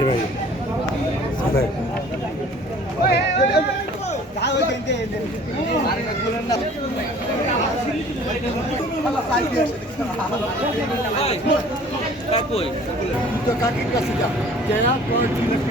এবার সাদাই ওই এভাবে তো কাকির কাছে যা। যা পর ঠিক আছে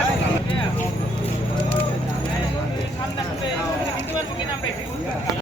i'm